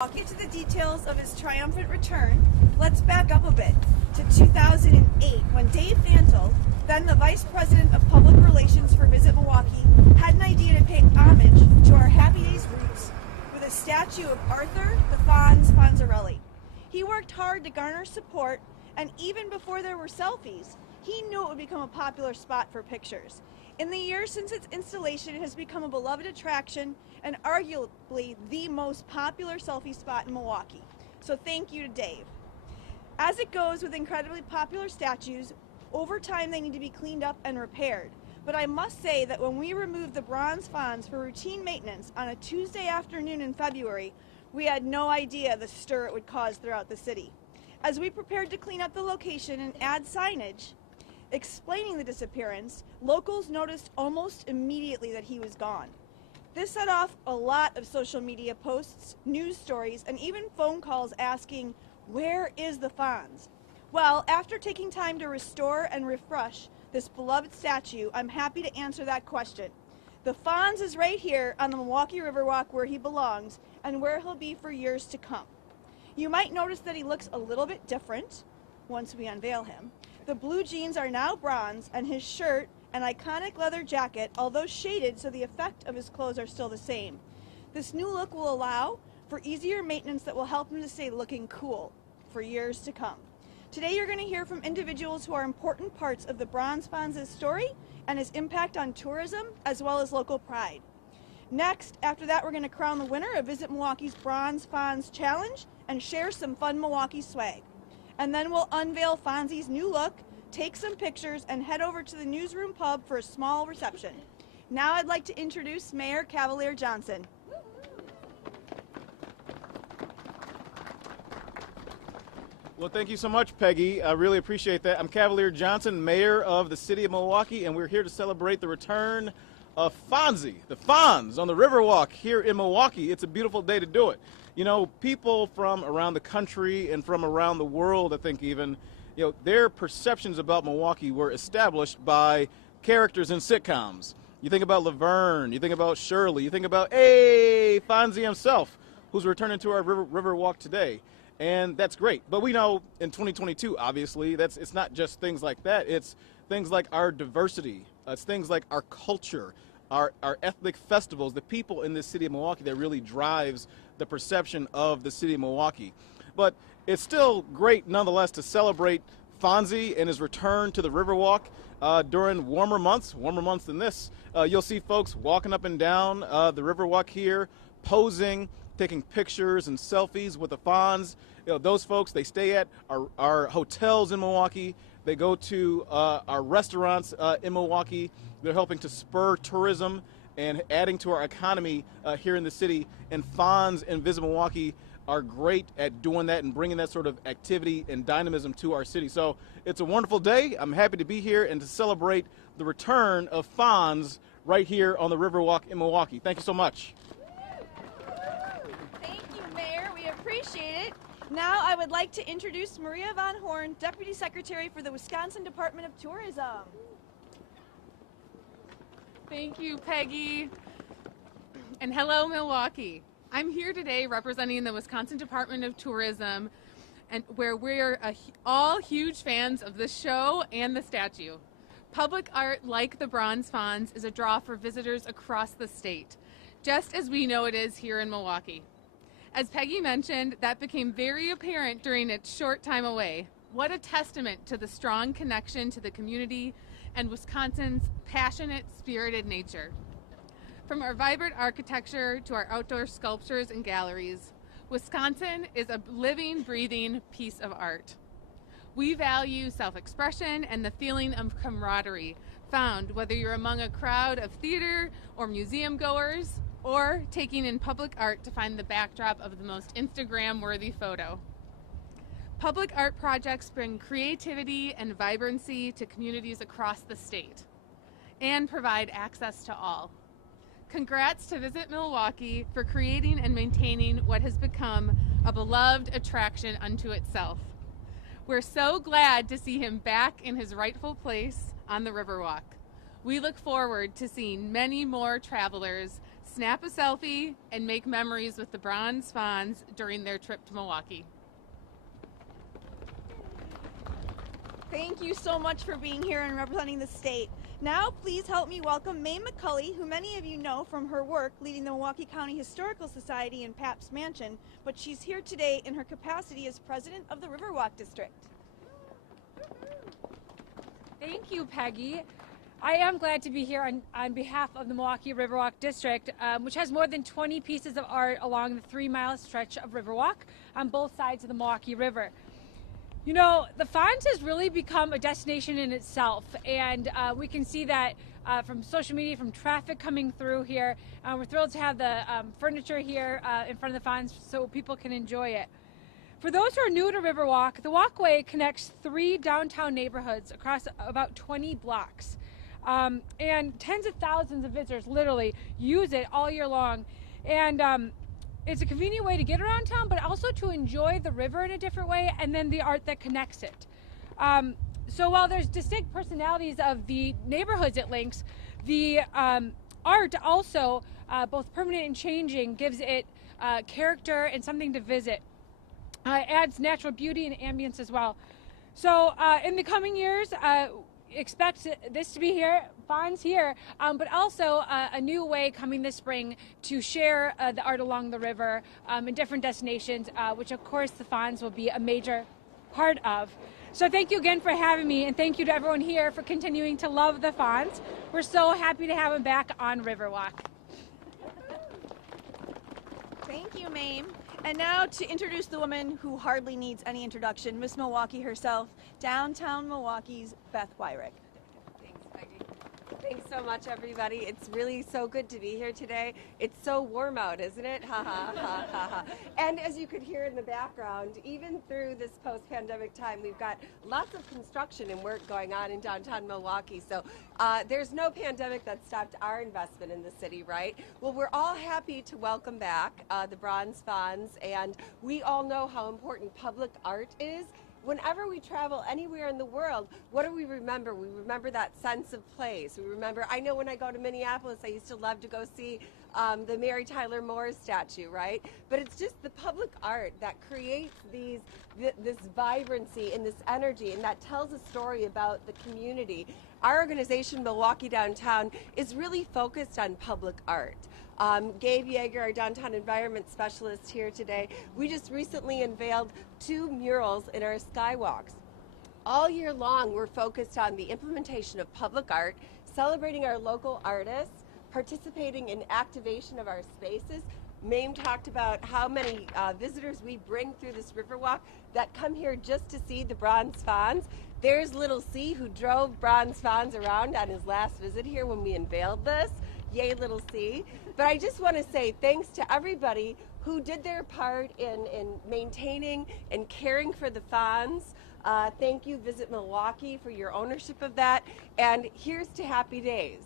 I'll get to the details of his triumphant return. Let's back up a bit to 2008 when Dave Fantle, then the Vice President of Public Relations for Visit Milwaukee, had an idea to pay homage to our Happy Days roots with a statue of Arthur the Fonz Fonzarelli. He worked hard to garner support, and even before there were selfies, he knew it would become a popular spot for pictures. In the years since its installation, it has become a beloved attraction and arguably the most popular selfie spot in Milwaukee. So thank you to Dave. As it goes with incredibly popular statues, over time they need to be cleaned up and repaired. But I must say that when we removed the bronze Fonz for routine maintenance on a Tuesday afternoon in February, we had no idea the stir it would cause throughout the city. As we prepared to clean up the location and add signage explaining the disappearance, locals noticed almost immediately that he was gone. This set off a lot of social media posts, news stories, and even phone calls asking, "Where is the Fonz?" Well, after taking time to restore and refresh this beloved statue, I'm happy to answer that question. The Fonz is right here on the Milwaukee RiverWalk where he belongs and where he'll be for years to come. You might notice that he looks a little bit different once we unveil him. The blue jeans are now bronze, and his shirt and iconic leather jacket, although shaded so the effect of his clothes are still the same. This new look will allow for easier maintenance that will help him to stay looking cool for years to come. Today you're going to hear from individuals who are important parts of the Bronze Fonz's story and his impact on tourism as well as local pride. Next, after that, we're going to crown the winner of Visit Milwaukee's Bronze Fonz Challenge and share some fun Milwaukee swag. And then we'll unveil Fonzie's new look, take some pictures, and head over to the Newsroom Pub for a small reception. Now I'd like to introduce Mayor Cavalier Johnson. Well, thank you so much, Peggy. I really appreciate that. I'm Cavalier Johnson, Mayor of the City of Milwaukee, and we're here to celebrate the return of Fonzie, the Fonz, on the RiverWalk here in Milwaukee. It's a beautiful day to do it. You know, people from around the country and from around the world, I think even, you know, their perceptions about Milwaukee were established by characters in sitcoms. You think about Laverne, you think about Shirley, you think about, hey, Fonzie himself, who's returning to our RiverWalk today. And that's great. But we know in 2022, obviously, it's not just things like that. It's things like our diversity. It's things like our culture, our ethnic festivals, the people in this city of Milwaukee that really drives the perception of the city of Milwaukee. But it's still great, nonetheless, to celebrate Fonzie and his return to the RiverWalk during warmer months than this. You'll see folks walking up and down the RiverWalk here, posing, taking pictures and selfies with the Fonz. You know, those folks, they stay at our hotels in Milwaukee. They go to our restaurants in Milwaukee. They're helping to spur tourism and adding to our economy here in the city. And Fonz and Visit Milwaukee are great at doing that and bringing that sort of activity and dynamism to our city. So it's a wonderful day. I'm happy to be here and to celebrate the return of Fonz right here on the RiverWalk in Milwaukee. Thank you so much. Thank you, Mayor. We appreciate it. Now I would like to introduce Maria Von Horn, Deputy Secretary for the Wisconsin Department of Tourism. Thank you, Peggy. And hello, Milwaukee. I'm here today representing the Wisconsin Department of Tourism, and where we're all huge fans of the show and the statue. Public art like the Bronze Fonz is a draw for visitors across the state, just as we know it is here in Milwaukee. As Peggy mentioned, that became very apparent during its short time away. What a testament to the strong connection to the community and Wisconsin's passionate, spirited nature. From our vibrant architecture to our outdoor sculptures and galleries, Wisconsin is a living, breathing piece of art. We value self-expression and the feeling of camaraderie found whether you're among a crowd of theater or museum goers or taking in public art to find the backdrop of the most Instagram-worthy photo. Public art projects bring creativity and vibrancy to communities across the state and provide access to all. Congrats to Visit Milwaukee for creating and maintaining what has become a beloved attraction unto itself. We're so glad to see him back in his rightful place on the RiverWalk. We look forward to seeing many more travelers snap a selfie and make memories with the Bronze Fonz during their trip to Milwaukee. Thank you so much for being here and representing the state. Now, please help me welcome Mae McCulley, who many of you know from her work leading the Milwaukee County Historical Society in Pabst Mansion, but she's here today in her capacity as president of the RiverWalk District. Thank you, Peggy. I am glad to be here on behalf of the Milwaukee RiverWalk District, which has more than 20 pieces of art along the 3-mile stretch of RiverWalk on both sides of the Milwaukee River. You know, the Fonz has really become a destination in itself, and we can see that from social media, from traffic coming through here. We're thrilled to have the furniture here in front of the Fonz so people can enjoy it. For those who are new to RiverWalk, the walkway connects 3 downtown neighborhoods across about 20 blocks. And tens of thousands of visitors literally use it all year long. And it's a convenient way to get around town, but also to enjoy the river in a different way, and then the art that connects it. So while there's distinct personalities of the neighborhoods it links, the art also, both permanent and changing, gives it character and something to visit. Adds natural beauty and ambience as well. So in the coming years, expect this to be here, Fonz here, but also a new way coming this spring to share the art along the river in different destinations, which of course the Fonz will be a major part of. So thank you again for having me, and thank you to everyone here for continuing to love the Fonz. We're so happy to have him back on RiverWalk. Thank you, Mae. And now to introduce the woman who hardly needs any introduction, Miss Milwaukee herself, downtown Milwaukee's Beth Wyrick. Thanks, Peggy. Thanks so much, everybody. It's really so good to be here today. It's so warm out, isn't it? Ha ha ha ha ha. And as you could hear in the background, even through this post-pandemic time, we've got lots of construction and work going on in downtown Milwaukee. So there's no pandemic that stopped our investment in the city, right? Well, we're all happy to welcome back the Bronze Fonz, and we all know how important public art is. Whenever we travel anywhere in the world, what do we remember? We remember that sense of place. We remember, I know when I go to Minneapolis, I used to love to go see the Mary Tyler Moore statue, right? But it's just the public art that creates this vibrancy and this energy, and that tells a story about the community. Our organization, Milwaukee Downtown, is really focused on public art. Gabe Yeager, our downtown environment specialist here today, we just recently unveiled 2 murals in our skywalks. All year long, we're focused on the implementation of public art, celebrating our local artists, participating in activation of our spaces. Mame talked about how many visitors we bring through this RiverWalk that come here just to see the Bronze Fonz. There's little C, who drove Bronze Fonz around on his last visit here when we unveiled this. Yay, little C. But I just want to say thanks to everybody who did their part in maintaining and caring for the Fonz. Thank you, Visit Milwaukee, for your ownership of that. And here's to happy days.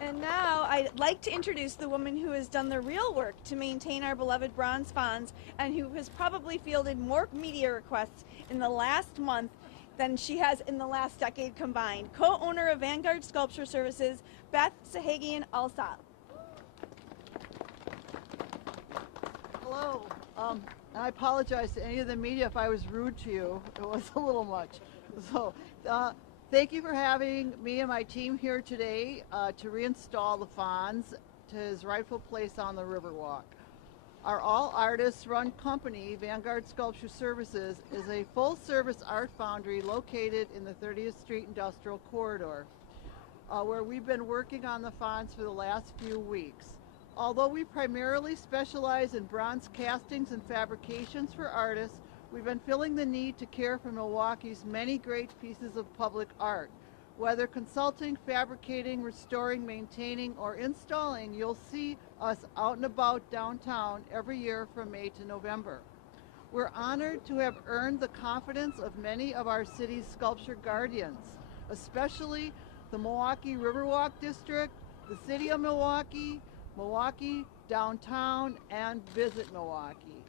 And now I'd like to introduce the woman who has done the real work to maintain our beloved Bronze Fonz, and who has probably fielded more media requests in the last month than she has in the last decade combined. Co-owner of Vanguard Sculpture Services, Beth Sahagian Alsop. Hello. And I apologize to any of the media if I was rude to you. It was a little much. So thank you for having me and my team here today to reinstall the Fonz to his rightful place on the RiverWalk. Our all artists run company, Vanguard Sculpture Services, is a full-service art foundry located in the 30th Street Industrial Corridor, where we've been working on the Fonz for the last few weeks. Although we primarily specialize in bronze castings and fabrications for artists, we've been feeling the need to care for Milwaukee's many great pieces of public art. Whether consulting, fabricating, restoring, maintaining, or installing, you'll see us out and about downtown every year from May to November. We're honored to have earned the confidence of many of our city's sculpture guardians, especially the Milwaukee RiverWalk District, the City of Milwaukee, Milwaukee Downtown, and Visit Milwaukee.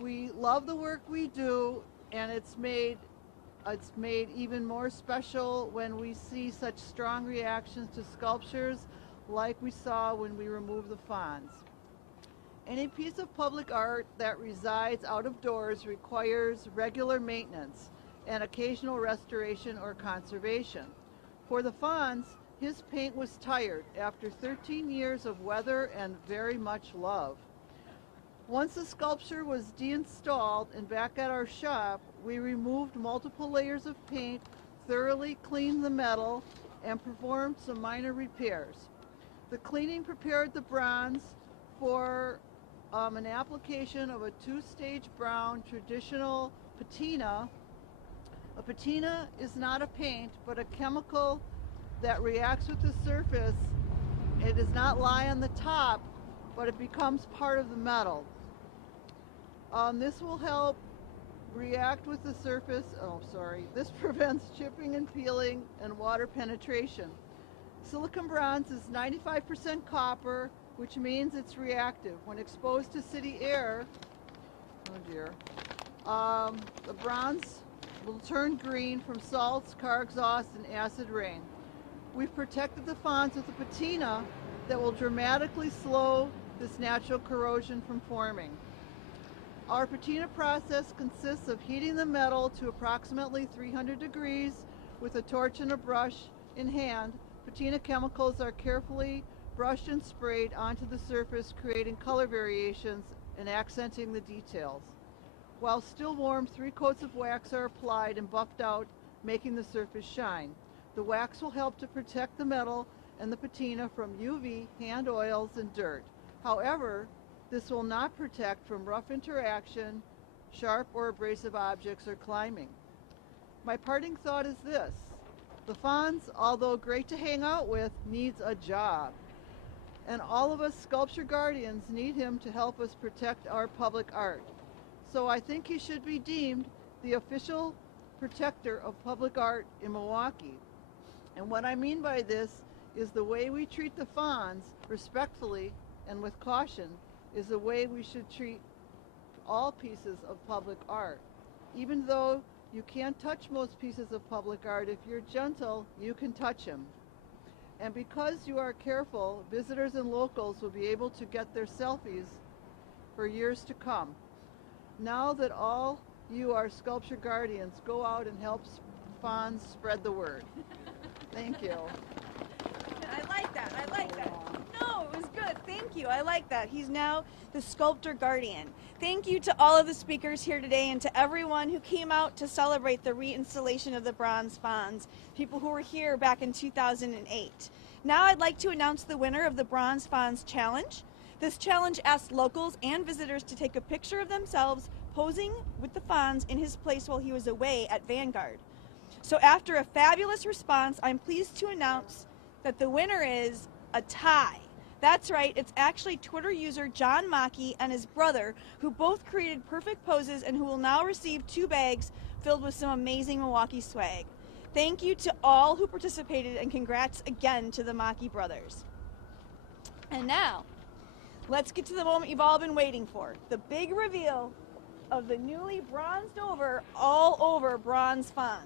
We love the work we do, and it's made it's made even more special when we see such strong reactions to sculptures like we saw when we removed the Fonz. Any piece of public art that resides out of doors requires regular maintenance and occasional restoration or conservation. For the Fonz, his paint was tired after 13 years of weather and very much love. Once the sculpture was deinstalled and back at our shop, we removed multiple layers of paint, thoroughly cleaned the metal, and performed some minor repairs. The cleaning prepared the bronze for an application of a two-stage brown traditional patina. A patina is not a paint, but a chemical that reacts with the surface. It does not lie on the top, but it becomes part of the metal. This will help react with the surface. This prevents chipping and peeling and water penetration. Silicon bronze is 95% copper, which means it's reactive. When exposed to city air, the bronze will turn green from salts, car exhaust, and acid rain. We've protected the Fonz with a patina that will dramatically slow this natural corrosion from forming. Our patina process consists of heating the metal to approximately 300 degrees with a torch and a brush in hand. Patina chemicals are carefully brushed and sprayed onto the surface, creating color variations and accenting the details. While still warm, 3 coats of wax are applied and buffed out, making the surface shine. The wax will help to protect the metal and the patina from UV, hand oils, and dirt. However, this will not protect from rough interaction, sharp or abrasive objects, or climbing. My parting thought is this: the Fonz, although great to hang out with, needs a job. And all of us sculpture guardians need him to help us protect our public art. So I think he should be deemed the official protector of public art in Milwaukee. And what I mean by this is the way we treat the Fonz, respectfully and with caution, is the way we should treat all pieces of public art. Even though you can't touch most pieces of public art, if you're gentle, you can touch them. And because you are careful, visitors and locals will be able to get their selfies for years to come. Now that all you are sculpture guardians, go out and help Fonz spread the word. Thank you. I like that. I like that. No, it was good. Thank you. I like that. He's now the sculptor guardian. Thank you to all of the speakers here today and to everyone who came out to celebrate the reinstallation of the bronze Fonz, people who were here back in 2008. Now I'd like to announce the winner of the Bronze Fonz Challenge. This challenge asks locals and visitors to take a picture of themselves posing with the Fonz in his place while he was away at Vanguard. So after a fabulous response, I'm pleased to announce that the winner is a tie. That's right, it's actually Twitter user John Mackey and his brother who both created perfect poses and who will now receive 2 bags filled with some amazing Milwaukee swag. Thank you to all who participated and congrats again to the Mackey brothers. And now, let's get to the moment you've all been waiting for, the big reveal of the newly bronzed over, all over bronze Fonz.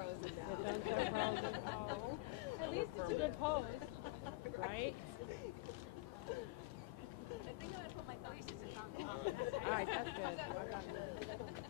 frozen now. Don't start frozen. Oh. At least it's a good pose, right? I think I'm gonna put my thumbs All right, that's good.